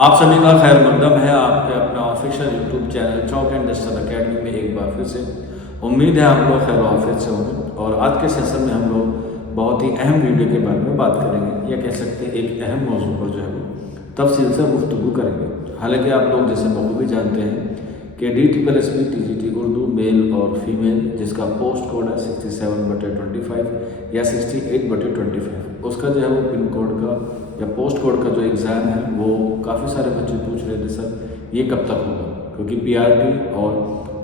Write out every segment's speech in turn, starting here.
आप सभी का खैर मकदम है आपके अपना official YouTube channel chalk and duster academy में एक बार फिर से। उम्मीद है आप लोग खैर वाफियत से होंगे और आज के सेशन में हम लोग बहुत ही अहम वीडियो के बारे में बात करेंगे या कह सकते हैं एक अहम मौजू पर जो है वो तफसील से गुफ्तगू करेंगे। हालांकि आप लोग जैसे बखूबी जानते हैं कि DSSB TGT उर्दू मेल और फीमेल जिसका पोस्ट कोड है 67/25 या 68/25, उसका जो है वो पिन कोड का या पोस्ट कोड का जो एग्ज़ाम है वो काफ़ी सारे बच्चे पूछ रहे थे सर ये कब तक होगा, क्योंकि PRT और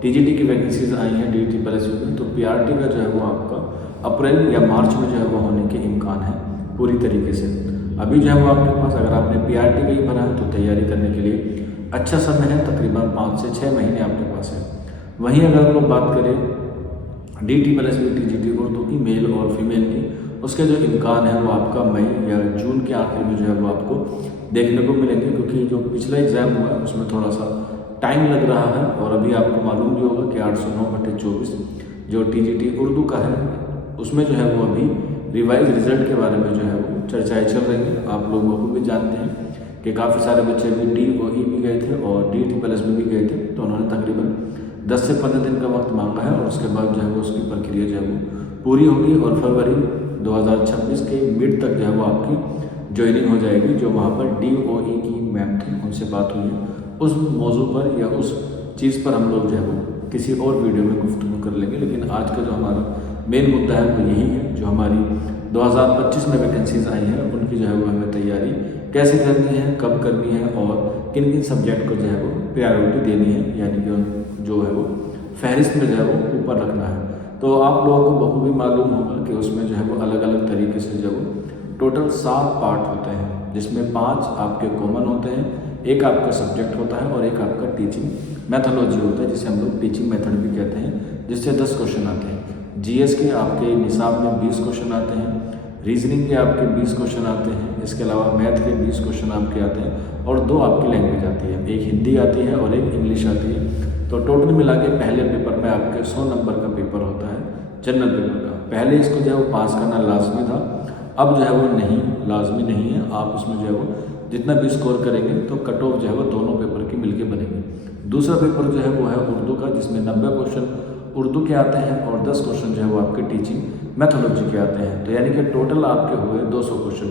TGT की वैकेंसीज आई हैं DSSB में, तो PRT का जो है वो आपका अप्रैल या मार्च में जो है वो होने के इम्कान है पूरी तरीके से। अभी जो है वो आपके पास अगर आपने PRT का ही भरा है तो तैयारी करने के लिए अच्छा समय है, तकरीबन 5 से 6 महीने आपके पास है। वहीं अगर हम लोग बात करें DSSB TGT उर्दू की मेल और फीमेल की, उसके जो इम्कान है वो आपका मई या जून के आखिर में जो है वो आपको देखने को मिलेंगे, क्योंकि जो पिछला एग्ज़ाम हुआ है उसमें थोड़ा सा टाइम लग रहा है। और अभी आपको मालूम भी होगा कि 809/24 जो TGT उर्दू का है उसमें जो है वो अभी रिवाइज रिजल्ट के बारे में जो है वो चर्चाएँ चल रही हैं। आप लोगों को भी जानते हैं कि काफ़ी सारे बच्चे भी DOE भी गए थे और DSSB भी गए थे, तो उन्होंने तकरीबन 10 से 15 दिन का वक्त मांगा है और उसके बाद जो है वो उसकी प्रक्रिया जो है वो पूरी होगी और फरवरी 2026 के मिड तक जो है वो आपकी ज्वाइनिंग हो जाएगी। जो वहाँ पर DOE की मैम थी उनसे बात हुई है, उस मौजू पर या उस चीज़ पर हम लोग जो है वो किसी और वीडियो में गुफ्तगू कर लेंगे। लेकिन आज का जो हमारा मेन मुद्दा है वो यही है, जो हमारी 2025 में वैकेंसीज आई हैं उनकी जो है वो हमें तैयारी कैसे करनी है, कब करनी है और किन किन सब्जेक्ट को जो है वो प्रायोरिटी देनी है, यानी कि जो है वो फहरिस्त में जो है वो ऊपर रखना है। तो आप लोगों को बखूबी मालूम होगा कि उसमें जो है वो अलग अलग तरीके से जो वो टोटल 7 पार्ट होते हैं, जिसमें 5 आपके कॉमन होते हैं, एक आपका सब्जेक्ट होता है और एक आपका टीचिंग मैथोलॉजी होता है, जिसे हम लोग टीचिंग मेथड भी कहते हैं, जिससे 10 क्वेश्चन आते हैं। GS के आपके निसाब में 20 क्वेश्चन आते हैं, रीजनिंग के आपके 20 क्वेश्चन आते हैं, इसके अलावा मैथ के 20 क्वेश्चन आपके आते हैं और 2 आपकी लैंग्वेज आती है, एक हिंदी आती है और एक इंग्लिश आती है। तो टोटल मिला के पहले पेपर में आपके 100 नंबर का पेपर होता है जनरल पेपर का। पहले इसको जो है वो पास करना लाजमी था, अब जो है वो नहीं लाजमी नहीं है। आप उसमें जो है वो जितना भी स्कोर करेंगे तो कट ऑफ जो है वो दोनों पेपर की मिलके बनेगी। दूसरा पेपर जो है वो है उर्दू का, जिसमें 90 क्वेश्चन उर्दू के आते हैं और 10 क्वेश्चन जो है वो आपके टीचिंग मैथोलॉजी के आते हैं, तो यानी कि टोटल आपके हुए 200 क्वेश्चन।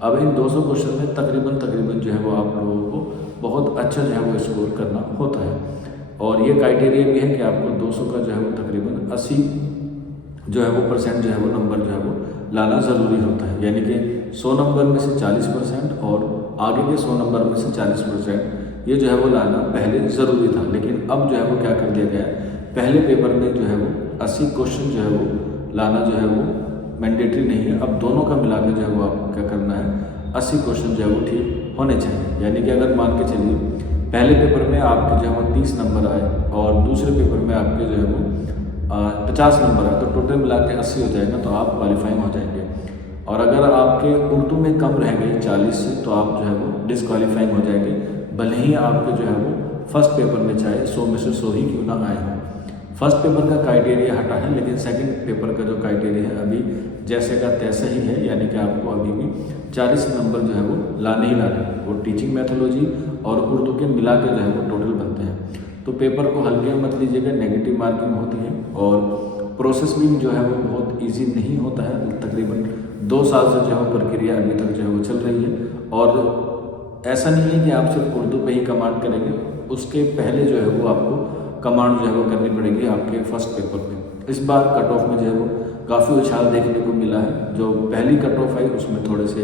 अब इन 200 क्वेश्चन में तकरीबन जो है वो आप लोगों को बहुत अच्छा जो है वो स्कोर करना होता है। और ये क्राइटेरिया भी है कि आपको 200 का जो है वो तकरीबन 80 जो है वो परसेंट जो है वो नंबर जो है वो लाना ज़रूरी होता है, यानी कि 100 नंबर में से 40% और आगे के 100 नंबर में से 40% ये जो है वो लाना पहले ज़रूरी था। लेकिन अब जो है वो क्या कर दिया गया है, पहले पेपर में जो है वो 80 क्वेश्चन जो है वो लाना जो है वो मैंडेटरी नहीं है। अब दोनों का मिला के जो है वो आपको क्या करना है, 80 क्वेश्चन जो है वो ठीक होने चाहिए। यानी कि अगर मान के चलिए पहले पेपर में आपके जो है वो 30 नंबर आए और दूसरे पेपर में आपके जो है वो 50 नंबर आए, तो टोटल मिला के 80 हो जाएगा, तो आप क्वालिफाइंग हो जाएंगे। और अगर आपके उर्दू में कम रह गए 40 से, तो आप जो है वो डिसक्वालीफाइंग हो जाएंगे, भले ही आपके जो है वो फर्स्ट पेपर में चाहे 100 में से 100 ही क्यों ना आए हों। फर्स्ट पेपर का क्राइटेरिया हटा है, लेकिन सेकंड पेपर का जो क्राइटेरिया है अभी जैसे का तैसे ही है, यानी कि आपको अभी भी 40 नंबर जो है वो लाने ही लाने, वो टीचिंग मैथोलॉजी और उर्दू के मिला के जो है वो टोटल बनते हैं। तो पेपर को हल्के में मत लीजिएगा, नेगेटिव मार्किंग होती है और प्रोसेस भी जो है वो बहुत ईजी नहीं होता है। तकरीबन 2 साल से जो है प्रक्रिया अभी तक जो है वो चल रही है और ऐसा नहीं है कि आप सिर्फ उर्दू पे ही कमांड करेंगे, उसके पहले जो है वो आपको कमांड जो है वो करनी पड़ेगी आपके फर्स्ट पेपर में। इस बार कट ऑफ में जो है वो काफ़ी उछाल देखने को मिला है। जो पहली कट ऑफ आई उसमें थोड़े से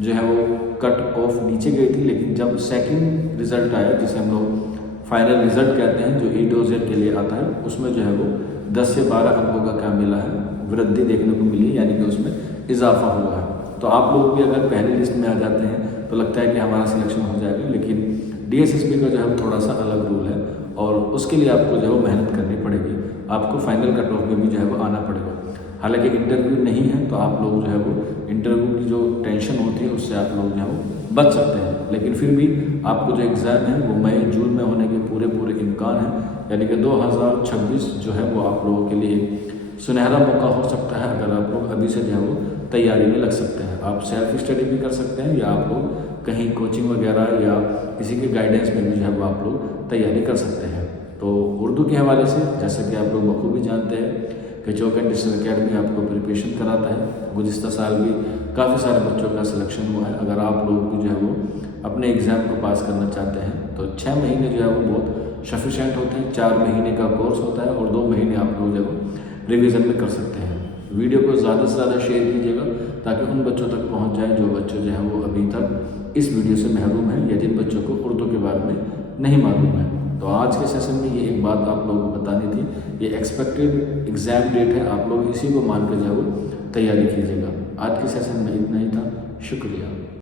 जो है वो कट ऑफ नीचे गई थी, लेकिन जब सेकंड रिज़ल्ट आया, जिसे हम लोग फाइनल रिज़ल्ट कहते हैं, जो A-Z के लिए आता है, उसमें जो है वो 10 से 12 अंकों का क्या मिला है, वृद्धि देखने को मिली, यानी कि उसमें इजाफा हुआ है। तो आप लोग भी अगर पहली लिस्ट में आ जाते हैं तो लगता है कि हमारा सिलेक्शन हो जाएगा, लेकिन DSSB का जो है थोड़ा सा अलग रूल है और उसके लिए आपको जो है वो मेहनत करनी पड़ेगी, आपको फाइनल कट ऑफ में भी जो है वो आना पड़ेगा। हालांकि इंटरव्यू नहीं है तो आप लोग जो है वो इंटरव्यू की जो टेंशन होती है उससे आप लोग जो है वो बच सकते हैं, लेकिन फिर भी आपको जो एग्ज़ाम है वो मई जून में होने के पूरे इम्कान हैं, यानी कि 2026 जो है वो आप लोगों के लिए सुनहरा मौका हो सकता है अगर आप लोग अभी से जो है वो तैयारी में लग सकते हैं। आप सेल्फ स्टडी भी कर सकते हैं या आप लोग कहीं कोचिंग वगैरह या किसी के गाइडेंस में भी जो है वो आप लोग तैयारी कर सकते हैं। तो उर्दू के हवाले से जैसा कि आप लोग बखूबी जानते हैं कि चौक एंड डिजिटल अकेडमी आपको प्रिपरेशन कराता है। गुज़िश्ता साल भी काफ़ी सारे बच्चों का सिलेक्शन हुआ है। अगर आप लोग भी जो है वो अपने एग्ज़ाम को पास करना चाहते हैं तो 6 महीने जो है वो बहुत सफिशेंट होते हैं। 4 महीने का कोर्स होता है और 2 महीने आप लोग जो है वो रिविज़न में कर सकते हैं। वीडियो को ज़्यादा से ज़्यादा शेयर कीजिएगा ताकि उन बच्चों तक पहुंच जाए जो बच्चे जो हैं वो अभी तक इस वीडियो से महरूम हैं या जिन बच्चों को उर्दू के बारे में नहीं मालूम है। तो आज के सेशन में ये एक बात आप लोगों को बतानी थी, ये एक्सपेक्टेड एग्ज़ाम डेट है, आप लोग इसी को मान कर जो है वो तैयारी कीजिएगा। आज के सेशन में इतना ही था, शुक्रिया।